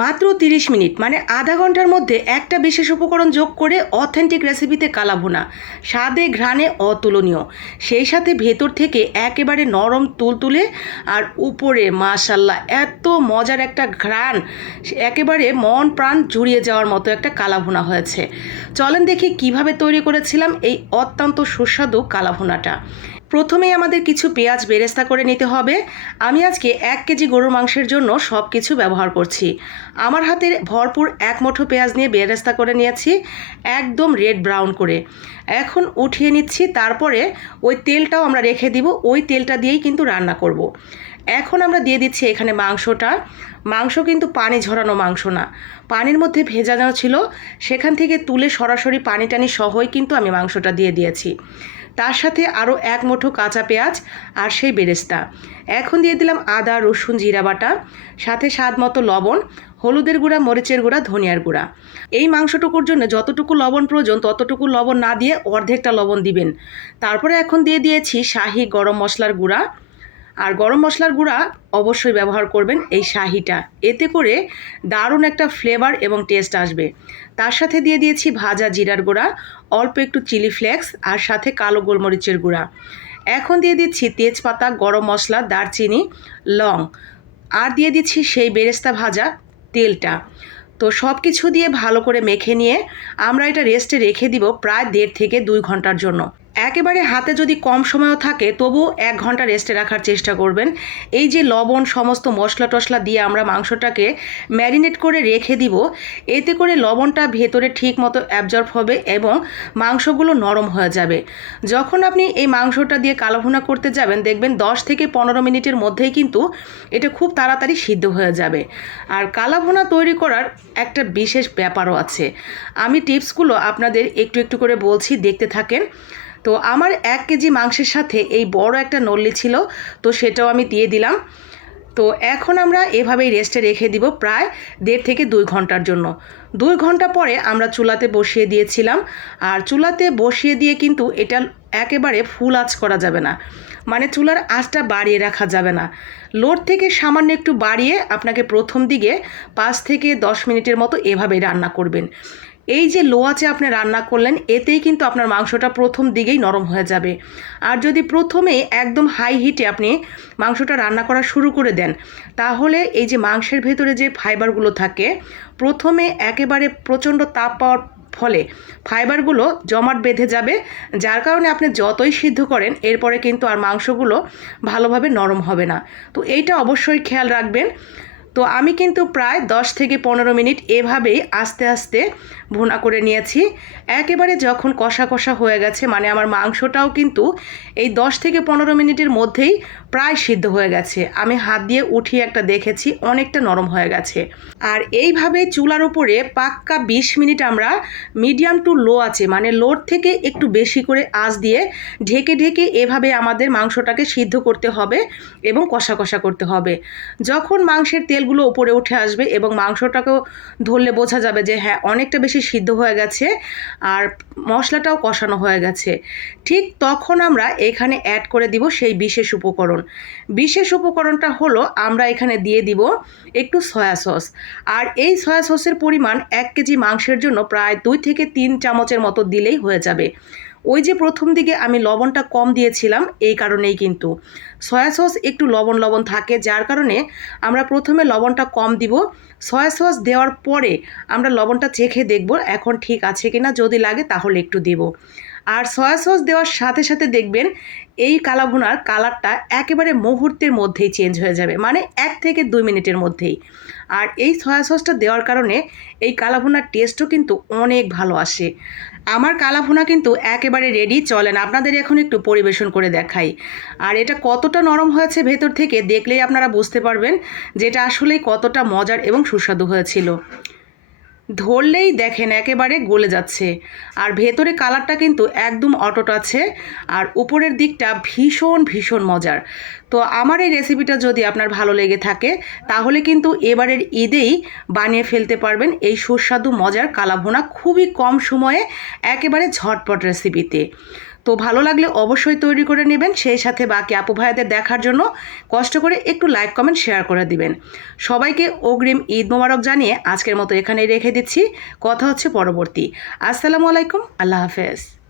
মাত্র তিরিশ মিনিট মানে আধা ঘণ্টার মধ্যে একটা বিশেষ উপকরণ যোগ করে অথেন্টিক রেসিপিতে কালাভুনা। স্বাদে ঘ্রাণে অতুলনীয়। সেই সাথে ভেতর থেকে একেবারে নরম তুলতুলে আর উপরে মাশাল্লাহ এত মজার একটা ঘ্রাণ। একেবারে মন প্রাণ জুড়িয়ে যাওয়ার মতো একটা কালাভুনা হয়েছে। চলেন দেখি কীভাবে তৈরি করেছিলাম এই অত্যন্ত সুস্বাদু কালাভুনাটা। প্রথমেই আমাদের কিছু পেঁয়াজ বেরেস্তা করে নিতে হবে। আমি আজকে এক কেজি গরুর মাংসের জন্য সব কিছু ব্যবহার করছি। আমার হাতে ভরপুর এক মুঠো পেঁয়াজ নিয়ে বেরেস্তা করে নিয়েছি, একদম রেড ব্রাউন করে। এখন উঠিয়ে নিচ্ছি, তারপরে ওই তেলটাও আমরা রেখে দিব, ওই তেলটা দিয়েই কিন্তু রান্না করব। এখন আমরা দিয়ে দিচ্ছি এখানে মাংসটা। মাংস কিন্তু পানি ঝরানো মাংস না। পানির মধ্যে ভেজা ভেজানো ছিল, সেখান থেকে তুলে সরাসরি পানি টানি সহই কিন্তু আমি মাংসটা দিয়ে দিয়েছি। তার সাথে আরও এক মুঠো কাঁচা পেঁয়াজ আর সেই বেরেস্তা। এখন দিয়ে দিলাম আদা, রসুন, জিরা বাটা, সাথে স্বাদ মতো লবণ, হলুদের গুঁড়া, মরিচের গুঁড়া, ধনিয়ার গুঁড়া। এই মাংসটুকুর জন্য যতটুকু লবণ প্রয়োজন, ততটুকু লবণ না দিয়ে অর্ধেকটা লবণ দিবেন। তারপরে এখন দিয়ে দিয়েছি শাহি গরম মশলার গুঁড়া। আর গরম মশলার গুঁড়া অবশ্যই ব্যবহার করবেন এই শাহিটা। এতে করে দারুণ একটা ফ্লেভার এবং টেস্ট আসবে। তার সাথে দিয়ে দিয়েছি ভাজা জিরার গুঁড়া, অল্প একটু চিলি ফ্লেক্স আর সাথে কালো গোলমরিচের গুঁড়া। এখন দিয়ে দিচ্ছি তেজপাতা, গরম মশলা, দারচিনি, লং। আর দিয়ে দিচ্ছি সেই বেরেস্তা ভাজা তেলটা। তো সব কিছু দিয়ে ভালো করে মেখে নিয়ে আমরা এটা রেস্টে রেখে দিব প্রায় দেড় থেকে দুই ঘণ্টার জন্য। একেবারে হাতে যদি কম সময়ও থাকে তবু এক ঘণ্টা রেস্টে রাখার চেষ্টা করবেন। এই যে লবণ, সমস্ত মশলা টশলা দিয়ে আমরা মাংসটাকে ম্যারিনেট করে রেখে দিব। এতে করে লবণটা ভেতরে ঠিক মতো অ্যাবজর্ব হবে এবং মাংসগুলো নরম হয়ে যাবে। যখন আপনি এই মাংসটা দিয়ে কালোভুনা করতে যাবেন, দেখবেন দশ থেকে পনেরো মিনিটের মধ্যেই কিন্তু এটা খুব তাড়াতাড়ি সিদ্ধ হয়ে যাবে। আর কালাভুনা তৈরি করার একটা বিশেষ ব্যাপারও আছে। আমি টিপসগুলো আপনাদের একটু একটু করে বলছি, দেখতে থাকেন। তো আমার এক কেজি মাংসের সাথে এই বড় একটা নল্লি ছিল, তো সেটাও আমি দিয়ে দিলাম। তো এখন আমরা এভাবেই রেস্টে রেখে দিব প্রায় দেড় থেকে দুই ঘণ্টার জন্য। দুই ঘণ্টা পরে আমরা চুলাতে বসিয়ে দিয়েছিলাম। আর চুলাতে বসিয়ে দিয়ে কিন্তু এটা একেবারে ফুল আঁচ করা যাবে না। মানে চুলার আঁচটা বাড়িয়ে রাখা যাবে না। লোড থেকে সামান্য একটু বাড়িয়ে আপনাকে প্রথম দিকে পাঁচ থেকে দশ মিনিটের মতো এভাবেই রান্না করবেন। এই যে লো আছে আপনি রান্না করলেন, এতেই কিন্তু আপনার মাংসটা প্রথম দিকেই নরম হয়ে যাবে। আর যদি প্রথমে একদম হাই হিটে আপনি মাংসটা রান্না করা শুরু করে দেন, তাহলে এই যে মাংসের ভেতরে যে ফাইবারগুলো থাকে, প্রথমে একেবারে প্রচণ্ড তাপ পাওয়ার ফলে ফাইবারগুলো জমাট বেঁধে যাবে। যার কারণে আপনি যতই সিদ্ধ করেন, এরপরে কিন্তু আর মাংসগুলো ভালোভাবে নরম হবে না। তো এইটা অবশ্যই খেয়াল রাখবেন। তো আমি কিন্তু প্রায় দশ থেকে পনেরো মিনিট এভাবেই আস্তে আস্তে ভুনা করে নিয়েছি। একেবারে যখন কষা কষা হয়ে গেছে মানে আমার মাংসটাও কিন্তু এই দশ থেকে পনেরো মিনিটের মধ্যেই প্রায় সিদ্ধ হয়ে গেছে। আমি হাত দিয়ে উঠিয়ে একটা দেখেছি, অনেকটা নরম হয়ে গেছে। আর এইভাবে চুলার উপরে পাক্কা বিশ মিনিট আমরা মিডিয়াম টু লো আছে মানে লোর থেকে একটু বেশি করে আঁচ দিয়ে ঢেকে ঢেকে এভাবে আমাদের মাংসটাকে সিদ্ধ করতে হবে এবং কষা কষা করতে হবে। যখন মাংসের তেলগুলো উপরে উঠে আসবে এবং মাংসটাকেও ধরলে বোঝা যাবে যে হ্যাঁ অনেকটা বেশি সিদ্ধ হয়ে গেছে আর মশলাটাও কষানো হয়ে গেছে। ঠিক তখন আমরা এখানে অ্যাড করে দিব সেই বিশেষ উপকরণ। বিশেষ উপকরণটা হলো আমরা এখানে দিয়ে দিব একটু সয়া সস আর এই সয়া সসের পরিমাণ এক কেজি মাংসের জন্য প্রায় দুই থেকে তিন চামচের মতো দিলেই হয়ে যাবে। ওই যে প্রথম দিকে আমি লবণটা কম দিয়েছিলাম, এই কারণেই কিন্তু। সয়া সস একটু লবণ লবণ থাকে, যার কারণে আমরা প্রথমে লবণটা কম দিব। সয়া সস দেওয়ার পরে আমরা লবণটা চেখে দেখব এখন ঠিক আছে কিনা, যদি লাগে তাহলে একটু দেব। আর সয়া সস দেওয়ার সাথে সাথে দেখবেন এই কালাভুনার কালারটা একেবারে মুহূর্তের মধ্যেই চেঞ্জ হয়ে যাবে মানে এক থেকে দুই মিনিটের মধ্যেই। আর এই সয়া সসটা দেওয়ার কারণে এই কালাভুনার টেস্টও কিন্তু অনেক ভালো আসে। আমার কালাভুনা কিন্তু একেবারে রেডি চলেন আপনাদের এখন একটু পরিবেশন করে দেখাই। আর এটা কতটা নরম হয়েছে ভেতর থেকে দেখলেই আপনারা বুঝতে পারবেন যে এটা আসলেই কতটা মজার এবং সুস্বাদু হয়েছিল। ধরলেই দেখেন একেবারে গলে যাচ্ছে। আর ভেতরে কালারটা কিন্তু একদম অটট আছে আর উপরের দিকটা ভীষণ ভীষণ মজার। তো আমার এই রেসিপিটা যদি আপনার ভালো লেগে থাকে, তাহলে কিন্তু এবারের ঈদেই বানিয়ে ফেলতে পারবেন এই সুস্বাদু, মজার কালাভোনা খুবই কম সময়ে একেবারে ঝটপট রেসিপিতে তো ভালো লাগলে অবশ্যই তৈরি করে নেবেন। সেই সাথে বাকি আপু ভাইয়াদের দেখার জন্য কষ্ট করে একটু লাইক কমেন্ট শেয়ার করে দিবেন। সবাইকে অগ্রিম ঈদ মোবারক জানিয়ে আজকের মতো এখানেই রেখে দিচ্ছি। কথা হচ্ছে পরবর্তী। আসসালামু আলাইকুম, আল্লাহ হাফেজ।